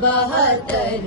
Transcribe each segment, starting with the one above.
72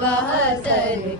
72